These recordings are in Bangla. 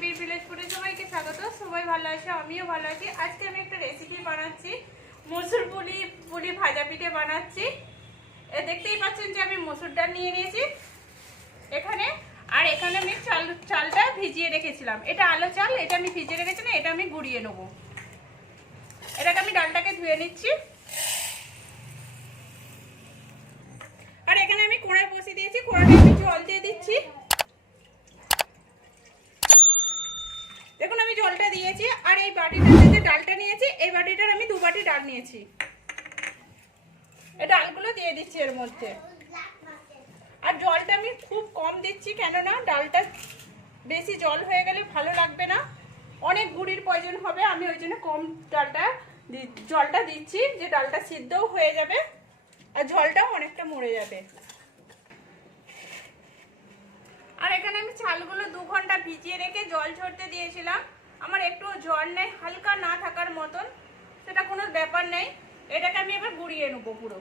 মানবীর ভিলেজ সবাইকে স্বাগত। সবাই ভালো আছে? আমিও ভালো আছি। আজকে আমি একটা রেসিপি বানাচ্ছি। মসুর পুলি পুলি ভাজা পিঠে বানাচ্ছি। এ, দেখতেই পাচ্ছেন যে আমি মসুর ডাল নিয়ে নিয়েছি এখানে। আর এখানে আমি চাল, চালটা ভিজিয়ে রেখেছিলাম। এটা আলো চাল, এটা আমি ভিজিয়ে রেখেছিলাম, এটা আমি গুঁড়িয়ে নেব। এটাকে আমি ডালটাকে ধুয়ে নিচ্ছি আর এখানে আমি কোড়ায় বসিয়ে দিয়েছি কোড়াটা আমি জল দিয়ে দিচ্ছি দেখুন আমি জলটা দিয়েছি আর এই বাটিটাতে যে ডালটা নিয়েছি। এই বাটিটার আমি দু বাটি ডাল নিয়েছি। এই ডালগুলো দিয়ে দিচ্ছি এর মধ্যে। আর জলটা আমি খুব কম দিচ্ছি কেননা ডালটা বেশি জল হয়ে গেলে ভালো লাগবে না। অনেক গুড়ির প্রয়োজন হবে, আমি ওই জন্য কম ডালটা জলটা দিচ্ছি যে ডালটা সিদ্ধও হয়ে যাবে আর জলটাও অনেকটা মরে যাবে। আর এখানে আমি চালগুলো দু ঘণ্টা ভিজিয়ে রেখে জল ঝরতে দিয়েছিলাম। আমার একটু জল নেই হালকা না থাকার মতন সেটা কোনো ব্যাপার নেই। এটাকে আমি এবার গুঁড়িয়ে নেব পুরো।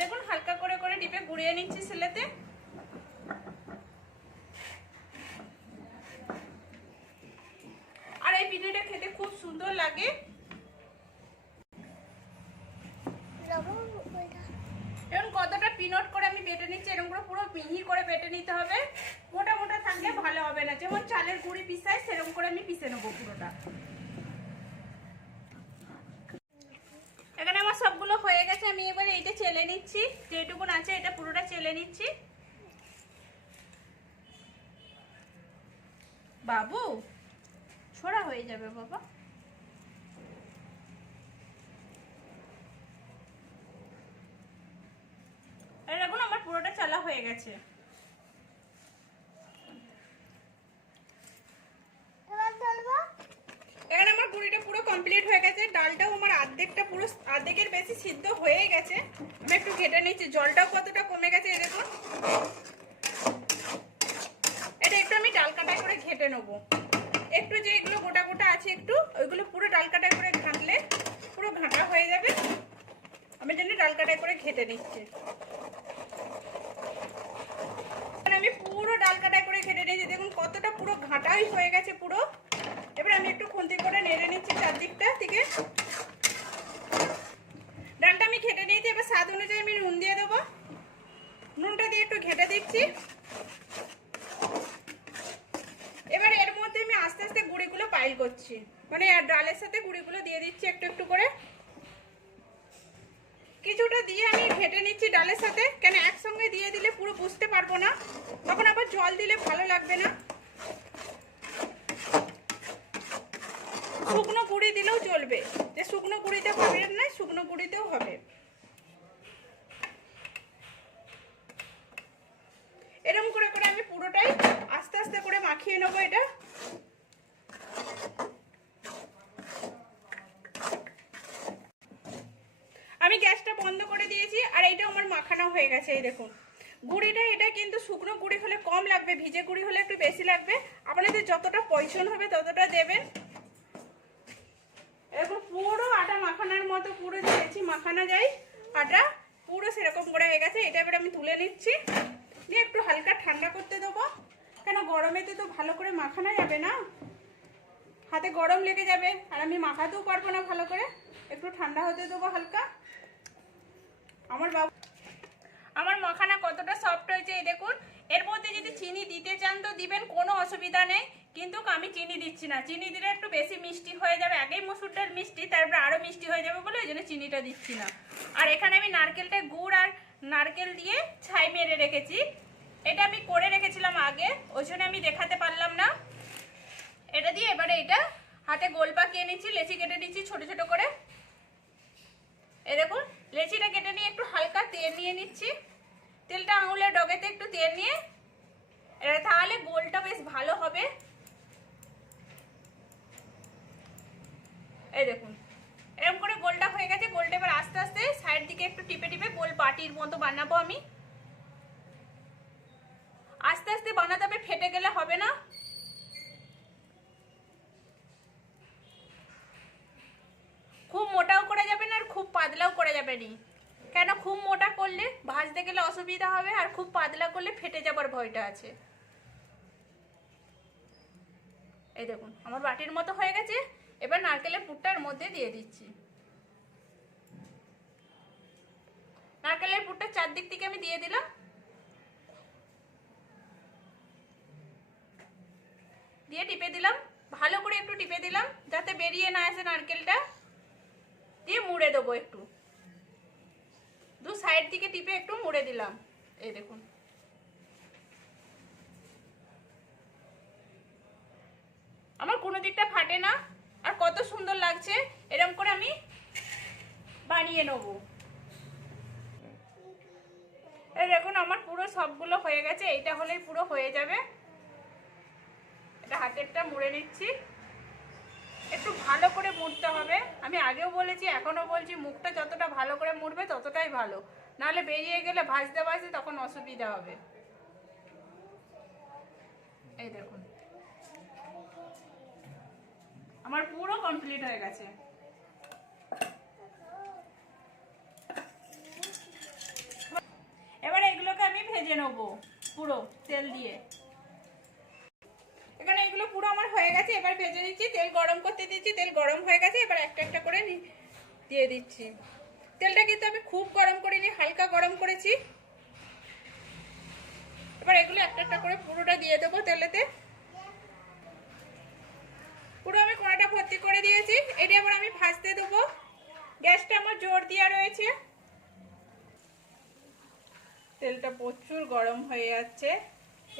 দেখুন হালকা করে করে ডিপে গুঁড়িয়ে নিচ্ছি সিলেতে। আর এই পিঠেটা খেতে খুব সুন্দর লাগে। এখন কতটা পিনট বেটে নিচ্ছি, এরকম করে পুরো মিহি করে বেটে নিতে হবে। মোটা মোটা থাকলে ভালো হবে না। যেমন চালের গুঁড়ি পিসাই, সেরকম করে আমি পিষে নেব পুরোটা। এখানে আমার সবগুলো হয়ে গেছে, আমি এবারে এইটা চেলে নিচ্ছি। যেটুকুন আছে এটা পুরোটা চেলে নিচ্ছি। বাবু, ছোড়া হয়ে যাবে বাবা এই দেখুন আমার পুরোটা চালা হয়ে গেছে। এখানে আমার গুঁড়িটা পুরো কমপ্লিট হয়ে গেছে। ডালটাও আমার অর্ধেকটা পুরো অর্ধেকের বেশি সিদ্ধ হয়ে গেছে। আমি একটু ঘেটে নিচ্ছি। জলটাও কতটা কমে গেছে দেখুন। এটা একটু আমি ডাল কাটাই করে ঘেটে নেব। একটু যে এগুলো গোটা গোটা আছে একটু ওইগুলো পুরো ডাল কাটাই করে ঘাঁটলে পুরো ঘাঁটা হয়ে যাবে। আমি জন্য ডাল কাটাই করে ঘেটে নিচ্ছি এখানে আমি পুরো ডাল কাটা করে খেটে নিয়েছি দেখুন কতটা পুরো ঘাটাই হয়ে গেছে পুরো। এবার আমি একটু খুন্তি করে নেড়ে নিচ্ছি চারদিকটা থেকে ডালটা আমি ঘেটে নিয়েছি এবার স্বাদ অনুযায়ী আমি নুন দিয়ে দেবো নুনটা দিয়ে একটু ঘেটে দিচ্ছি এবার এর মধ্যে আমি আস্তে আস্তে গুঁড়িগুলো পাইল করছি মানে আর ডালের সাথে গুঁড়িগুলো দিয়ে দিচ্ছি একটু একটু করে কিছুটা দিয়ে আমি ঘেটে নিচ্ছি ডালের সাথে। কেন একসঙ্গে দিয়ে দিলে পুরো বুঝতে পারব না। তখন আবার জল দিলে ভালো লাগবে না। শুকনো গুঁড়ি দিলেও চলবে। যে শুকনো গুঁড়িতে হবে না শুকনো গুঁড়িতেও হবে এরকম করে করে আমি পুরোটাই আস্তে আস্তে করে মাখিয়ে নেব এটা আমি গ্যাসটা বন্ধ করে দিয়েছি আর এইটা আমার মাখানো হয়ে গেছে, এই দেখুন। গুঁড়িটা এটা কিন্তু শুকনো গুঁড়ি হলে কম লাগবে, ভিজে গুঁড়ি হলে একটু বেশি লাগবে। আপনাদের যতটা পয়সন হবে ততটা দেবেন। এরকম পুরো আটা মাখানোর মতো, পুরো লেচি মাখানো যায়। আটা পুরো সেরকম করে হয়ে গেছে। এটা এবার আমি তুলে নিচ্ছি। দিয়ে একটু হালকা ঠান্ডা করতে দেবো। কেন, গরমেতে তো ভালো করে মাখানো যাবে না। হাতে গরম লেগে যাবে। আর আমি মাখাতেও পারব না ভালো করে। একটু ঠান্ডা হতে দেবো হালকা। আমার বাবু আমার মাখানা কতটা সফট হয়েছে, এই দেখুন। এর মধ্যে যদি চিনি দিতে চান তো দিবেন, কোনো অসুবিধা নেই। কিন্তু আমি চিনি দিচ্ছি না। চিনি দিলে একটু বেশি মিষ্টি হয়ে যাবে। আগেই মসুর ডাল মিষ্টি, তারপরে আরও মিষ্টি হয়ে যাবে বলে ওই জন্য চিনিটা দিচ্ছি না। আর এখানে আমি নারকেলটা গুড় আর নারকেল দিয়ে ছাই মেরে রেখেছি। এটা আমি করে রেখেছিলাম আগে, ওই জন্য আমি দেখাতে পারলাম না। এটা দিয়ে এবারে এটা হাতে গোল পাকিয়ে নিচ্ছি, লেচি কেটে নিচ্ছি ছোট ছোট করে। এ দেখুন, লেচিটা কেটে নিয়ে একটু হালকা নিয়ে নিচ্ছি। তেলটা আঙুলের ডগেতে একটু তেল নিয়ে তাহলে গোলটা বেশ ভালো হবে। এই দেখুন, এরকম করে গোলটা হয়ে গেছে। গোলটা এবার আস্তে আস্তে সাইড দিকে একটু টিপে টিপে গোল পাটির মতো বানাবো আমি। আস্তে আস্তে বানাতে হবে, ফেটে গেলে হবে না। খুব মোটাও করা যাবে না আর খুব পাতলাও করা যাবে না। করলে, ভাজতে গেলে অসুবিধা হবে আর খুব পাতলা করলে ফেটে যাবার ভয়টা আছে। এই দেখুন, আমার বাটির মতো হয়ে গেছে। এবার নারকেলের পুরটার মধ্যে দিয়ে দিচ্ছি। নারকেলের পুরটা চারদিক থেকে আমি দিয়ে দিলাম। দিয়ে টিপে দিলাম। ভালো করে একটু টিপে দিলাম, যাতে বেরিয়ে না আসে নারকেলটা। দিয়ে মুড়ে দেবো একটু। দু সাইড থেকে টিপে একটু মুড়ে দিলাম। এই দেখুন। আমার কোনো দিকটা ফাটে না, আর কত সুন্দর লাগছে এরকম করে আমি বানিয়ে নেব। এই দেখুন, আমার পুরো সবগুলো হয়ে গেছে, এইটা হলেই পুরো হয়ে যাবে। এটা হাতেরটা মুড়ে নিচ্ছি। একটু ভালো করে মুড়তে হবে। আমি আগেও বলেছি, এখনও বলছি, মুখটা যতটা ভালো করে মুড়বে ততটাই ভালো। নাহলে বেরিয়ে গেলে ভাজতে ভাজতে তখন অসুবিধা হবে। এই দেখুন। আমার পুরো কমপ্লিট হয়ে গেছে। এবার এগুলোকে আমি ভেজে নেব পুরো তেল দিয়ে এখানে এগুলো পুরো আমার হয়ে গেছে এবার ভেজে নিচ্ছি, তেল গরম করতে দিচ্ছি, তেল গরম হয়ে গেছে, এবার একটা একটা করে দিয়ে দিচ্ছি। তেলটা কিন্তু আমি খুব গরম করিনি, হালকা গরম করেছি। এবার এগুলো একটা একটা করে পুরোটা দিয়ে দেবো তেলেতে। পুরো আমি কড়াটা ভর্তি করে দিয়েছি। এটা আবার আমি ভাজতে দেবো। গ্যাসটা আমার জোর দেওয়া রয়েছে। তেলটা প্রচুর গরম হয়ে যাচ্ছে।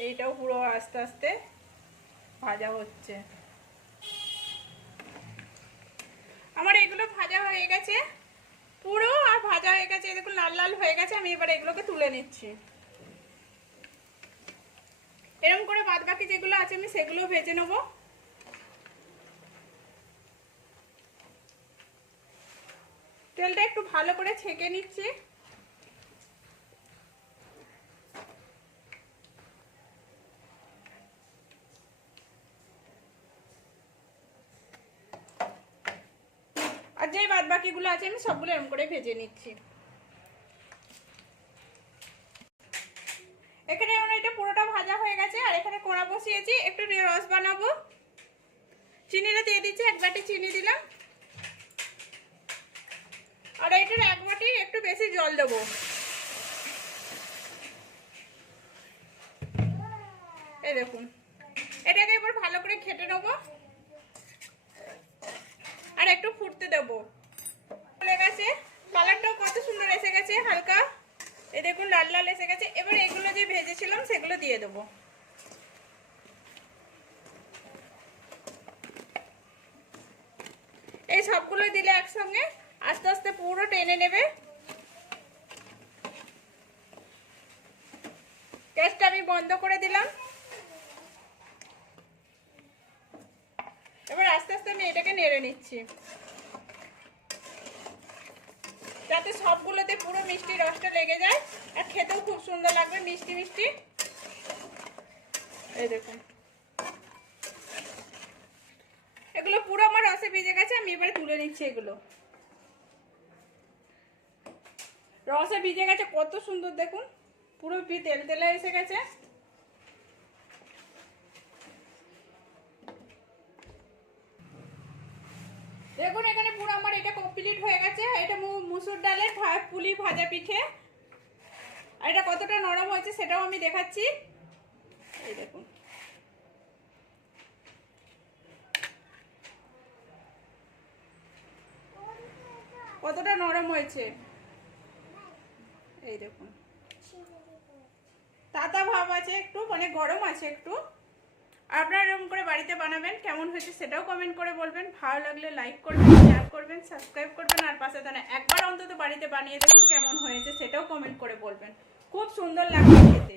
এইটাও পুরো আস্তে আস্তে ভাজা হচ্ছে। আমার এগুলো ভাজা হয়ে গেছে। পুরো আর ভাজা হয়ে গেছে দেখুন লাল লাল হয়ে গেছে, আমি এবার এগুলোকে তুলে নিচ্ছি। এরকম করে বাদ বাকি যেগুলো আছে, আমি সেগুলো ভেজে নেব। তেলটা একটু ভালো করে ছেঁকে নিচ্ছি। যেই বাদ বাকিগুলো আছে আমি সবগুলো এরকম করে ভেজে নিচ্ছি। এখানে আমার এটা পুরোটা ভাজা হয়ে গেছে, আর এখানে কোড়া বসিয়েছি, একটু রস বানাবো। চিনিটা দিয়ে দিচ্ছি, এক বাটি চিনি দিলাম। আর এটার এক বাটি একটু বেশি জল দেবো। এই দেখুন, এটাকে এবার ভালো করে খেটে নেব আর একটু ফুটতে দেবো হয়ে গেছে কালারটাও কত সুন্দর এসে গেছে হালকা এই দেখুন লাল লাল এসে গেছে। এবার এগুলো যে ভেজেছিলাম, সেগুলো দিয়ে দেবো। এই সবগুলো দিলে একসঙ্গে আস্তে আস্তে পুরো টেনে নেবে। গ্যাসটা আমি বন্ধ করে দিলাম। এবার আস্তে আস্তে আমি এটাকে নেড়ে নিচ্ছি। যাতে সবগুলোতে পুরো মিষ্টি রসটা লেগে যায় আর খেতেও খুব সুন্দর লাগবে? মিষ্টি মিষ্টি? এই দেখুন। এগুলো পুরো আমার রসে ভেজে গেছে, আমি এবারে তুলে নিচ্ছি এগুলো। রসে ভিজে গেছে, কত সুন্দর দেখুন। পুরো তেল তেলে এসে গেছে। দেখুন এখানে পুরো আমার এটা কমপ্লিট হয়ে গেছে। এটা মুসুর ডালের পুলি ভাজা পিঠে। আর এটা কতটা নরম হয়েছে সেটাও আমি দেখাচ্ছি। এই দেখুন। কতটা নরম হয়েছে? এই দেখুন। তাতা ভাব আছে একটু মানে গরম আছে একটু। আপনারা এরকম করে বাড়িতে বানাবেন, কেমন হয়েছে সেটাও কমেন্ট করে বলবেন। ভালো লাগলে লাইক করবেন শেয়ার করবেন সাবস্ক্রাইব করবেন, আর পাশে দাঁড়া একবার অন্তত বাড়িতে বানিয়ে দেখুন কেমন হয়েছে সেটাও কমেন্ট করে বলবেন। খুব সুন্দর লাগবে খেতে